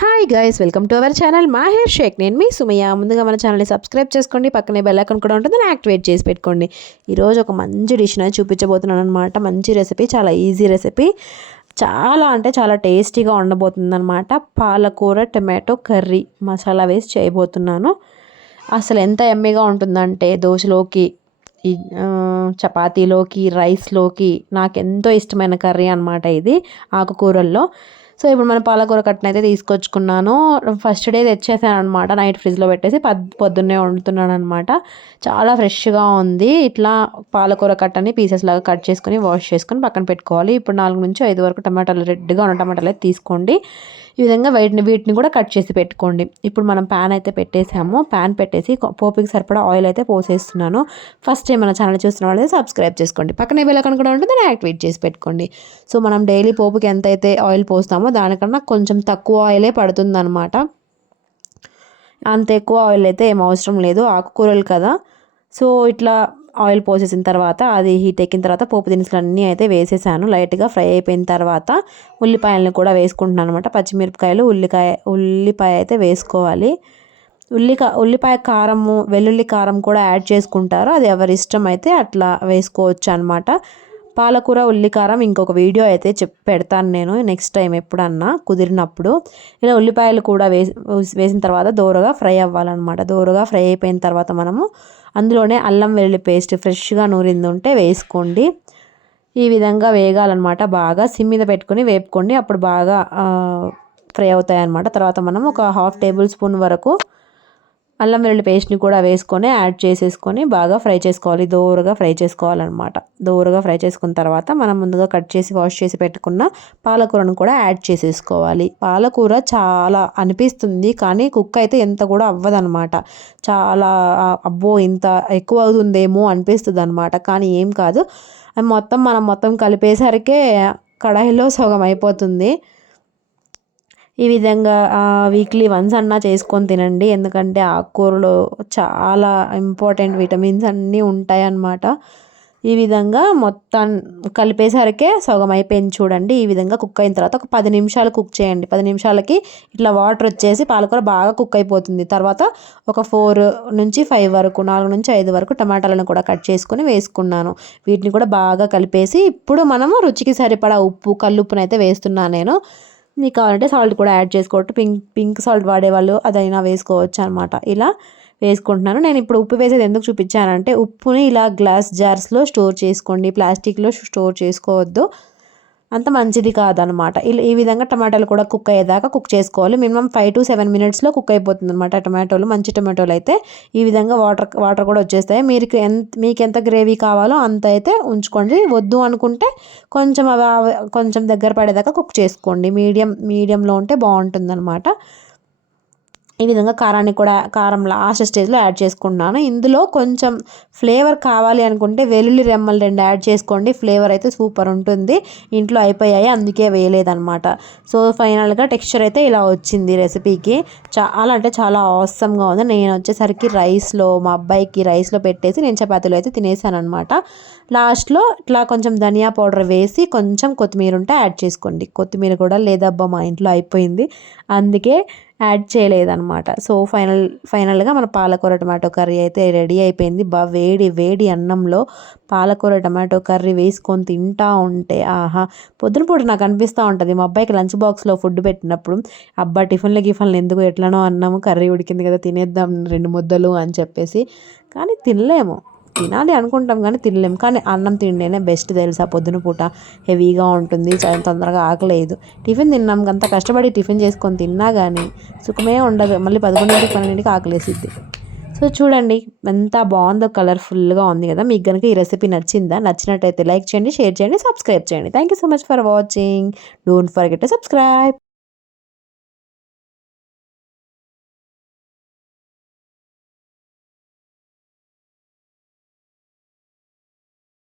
Hi guys, welcome to our channel Mahir Shaikh. నేను మీ Sumayya. ముందుగా మన ఛానల్ని సబ్స్క్రైబ్ చేసుకోండి, పక్కనే బెల్ ఐకాన్ కూడా ఉంటుంది, యాక్టివేట్ చేసి పెట్టుకోండి. ఈరోజు ఒక మంచి డిష్ చూపించబోతున్నాను అనమాట. మంచి రెసిపీ, చాలా ఈజీ రెసిపీ, చాలా అంటే చాలా టేస్టీగా ఉండబోతుంది అనమాట. పాలకూర టమాటో కర్రీ మసాలా వేసి చేయబోతున్నాను. అసలు ఎంత ఎమ్మీగా ఉంటుందంటే దోశలోకి, ఈ చపాతీలోకి, రైస్లోకి నాకు ఎంతో ఇష్టమైన కర్రీ అనమాట ఇది, ఆకుకూరల్లో. సో ఇప్పుడు మన పాలకూర కట్టను అయితే తీసుకొచ్చుకున్నాను. ఫస్ట్ డే తెచ్చేసాను అనమాట, నైట్ ఫ్రిడ్జ్లో పెట్టేసి పొద్దున్నే వండుతున్నాను అనమాట. చాలా ఫ్రెష్గా ఉంది. ఇట్లా పాలకూర కట్టని పీసెస్ లాగా కట్ చేసుకొని వాష్ చేసుకొని పక్కన పెట్టుకోవాలి. ఇప్పుడు 4 నుంచి 5 వరకు టమాటాలు, రెడ్గా ఉన్న టమాటాలు అయితే తీసుకోండి. ఈ విధంగా వీటిని కూడా కట్ చేసి పెట్టుకోండి. ఇప్పుడు మనం ప్యాన్ అయితే పెట్టేసాము. ప్యాన్ పెట్టేసి పోపుకి సరిపడా ఆయిల్ అయితే పోసేస్తున్నాను. ఫస్ట్ టైం మన ఛానల్ చూస్తున్న వాళ్ళు సబ్స్క్రైబ్ చేసుకోండి, పక్కనే బెల్ ఐకాన్ కూడా ఉంటుంది, దాన్ని యాక్టివేట్ చేసి పెట్టుకోండి. సో మనం డైలీ పోపుకి ఎంతైతే ఆయిల్ పోస్తామో దానికన్నా కొంచెం తక్కువ ఆయిలే పడుతుందన్నమాట. అంత ఎక్కువ ఆయిల్ అయితే ఏం అవసరం లేదు, ఆకుకూరలు కదా. సో ఇట్లా ఆయిల్ పోసేసిన తర్వాత అది హీట్ ఎక్కిన తర్వాత పోపు దినుసులు అన్నీ అయితే వేసేసాను. లైట్గా ఫ్రై అయిపోయిన తర్వాత ఉల్లిపాయలను కూడా వేసుకుంటున్నాను అనమాట. పచ్చిమిరపకాయలు, ఉల్లిపాయ అయితే వేసుకోవాలి. ఉల్లిపాయ కారము, వెల్లుల్లి కారం కూడా యాడ్ చేసుకుంటారు, అది ఎవరి ఇష్టం అయితే అట్లా వేసుకోవచ్చు అనమాట. పాలకూర ఉల్లికారం ఇంకొక వీడియో అయితే పెడతాను నేను నెక్స్ట్ టైం ఎప్పుడన్నా కుదిరినప్పుడు. ఇలా ఉల్లిపాయలు కూడా వేసిన తర్వాత దోరగా ఫ్రై అవ్వాలన్నమాట. దోరగా ఫ్రై అయిపోయిన తర్వాత మనము అందులోనే అల్లం వెల్లుల్లి పేస్ట్ ఫ్రెష్గా నూరింది ఉంటే వేసుకోండి. ఈ విధంగా వేగాలన్నమాట. బాగా సిమ్ మీద పెట్టుకొని వేపుకోండి, అప్పుడు బాగా ఫ్రై అవుతాయి అన్నమాట. తర్వాత మనం ఒక 1/2 టేబుల్ స్పూన్ వరకు అల్లం వెల్లుల్లి పేస్ట్ని కూడా వేసుకొని యాడ్ చేసేసుకొని బాగా ఫ్రై చేసుకోవాలి. దోరగా ఫ్రై చేసుకోవాలన్నమాట. దోరగా ఫ్రై చేసుకున్న తర్వాత మనం ముందుగా కట్ చేసి వాష్ చేసి పెట్టుకున్న పాలకూరను కూడా యాడ్ చేసేసుకోవాలి. పాలకూర చాలా అనిపిస్తుంది, కానీ కుక్ అయితే ఎంత కూడా అవ్వదన్నమాట. చాలా అబ్బో ఇంత ఎక్కువ అవుతుందేమో అనిపిస్తుంది అనమాట, కానీ ఏం కాదు. మనం మొత్తం కలిపేసరికే కడాయిలో సగం అయిపోతుంది. ఈ విధంగా వీక్లీ వన్స్ అన్నా చేసుకొని తినండి, ఎందుకంటే ఆకుకూరలో చాలా ఇంపార్టెంట్ విటమిన్స్ అన్నీ ఉంటాయి అన్నమాట. ఈ విధంగా మొత్తం కలిపేసరికే సగం అయిపోయింది చూడండి. ఈ విధంగా కుక్ అయిన తర్వాత ఒక 10 నిమిషాలు కుక్ చేయండి. 10 నిమిషాలకి ఇట్లా వాటర్ వచ్చేసి పాలకూర బాగా కుక్ అయిపోతుంది. తర్వాత ఒక 4 నుంచి 5 వరకు, 4 నుంచి 5 వరకు టమాటాలను కూడా కట్ చేసుకొని వేసుకున్నాను. వీటిని కూడా బాగా కలిపేసి ఇప్పుడు మనము రుచికి సరిపడా ఉప్పు, కల్లుప్పునైతే అయితే వేస్తున్నాను నేను. మీకు కావాలంటే సాల్ట్ కూడా యాడ్ చేసుకోవచ్చు, పింక్ సాల్ట్ వాడేవాళ్ళు అదైనా వేసుకోవచ్చు అనమాట. ఇలా వేసుకుంటున్నాను. నేను ఇప్పుడు ఉప్పు వేసేది ఎందుకు చూపించానంటే, ఉప్పుని ఇలా గ్లాస్ జార్స్లో స్టోర్ చేసుకోండి, ప్లాస్టిక్లో స్టోర్ చేసుకోవద్దు, అంత మంచిది కాదనమాట. ఈ విధంగా టమాటాలు కూడా కుక్ అయ్యేదాకా కుక్ చేసుకోవాలి. మినిమం 5 to 7 మినిట్స్లో కుక్ అయిపోతుంది అనమాట టమాటోలు. మంచి టమాటోలు అయితే ఈ విధంగా వాటర్ కూడా వచ్చేస్తాయి. మీకు ఎంత గ్రేవీ కావాలో అంత అయితే ఉంచుకోండి. వద్దు అనుకుంటే కొంచెం దగ్గర పడేదాకా కుక్ చేసుకోండి. మీడియంలో ఉంటే బాగుంటుంది అనమాట. ఈ విధంగా కారం లాస్ట్ స్టేజ్లో యాడ్ చేసుకుంటున్నాను. ఇందులో కొంచెం ఫ్లేవర్ కావాలి అనుకుంటే వెల్లుల్లి రెమ్మలు 2 యాడ్ చేసుకోండి, ఫ్లేవర్ అయితే సూపర్ ఉంటుంది. ఇంట్లో అయిపోయాయి, అందుకే వేయలేదన్నమాట. సో ఫైనల్గా టెక్స్చర్ అయితే ఇలా వచ్చింది రెసిపీకి. చాలా అంటే చాలా ఆసమ్గా ఉంది. నేను వచ్చేసరికి మా అబ్బాయికి రైస్లో పెట్టేసి నేను చపాతీలో అయితే తినేసాను అనమాట. లాస్ట్లో ఇట్లా కొంచెం ధనియా పౌడర్ వేసి కొంచెం కొత్తిమీర ఉంటే యాడ్ చేసుకోండి. కొత్తిమీర కూడా లేదబ్బా మా ఇంట్లో అయిపోయింది, అందుకే యాడ్ చేయలేదన్నమాట. సో ఫైనల్గా మన పాలకూర టమాటో కర్రీ అయితే రెడీ అయిపోయింది. వేడి అన్నంలో పాలకూర టమాటో కర్రీ వేసుకొని తింటా ఉంటే ఆహా. పొద్దున పూట నాకు అనిపిస్తూ ఉంటుంది, మా అబ్బాయికి లంచ్ బాక్స్లో ఫుడ్ పెట్టినప్పుడు, అబ్బా గిఫన్లు ఎందుకు ఎట్లనో అన్నాము, కర్రీ ఉడికింది కదా తినేద్దాం 2 ముద్దలు అని చెప్పేసి, కానీ తినలేము. తినాలి అనుకుంటాం కానీ తినలేము. కానీ అన్నం తిండేనే బెస్ట్ తెలుసా. పొద్దున పూట హెవీగా ఉంటుంది, తొందరగా ఆకలేదు. టిఫిన్ తిన్నాం, అంత కష్టపడి టిఫిన్ చేసుకొని తిన్నా కానీ సుఖమే ఉండదు. మళ్ళీ 11-12 ఆకలేసిద్ది. సో చూడండి ఎంత బాగుందో, కలర్ఫుల్గా ఉంది కదా. మీకు కనుక ఈ రెసిపీ నచ్చినట్టయితే లైక్ చేయండి, షేర్ చేయండి, సబ్స్క్రైబ్ చేయండి. Thank you so much for watching. Don't forget to subscribe.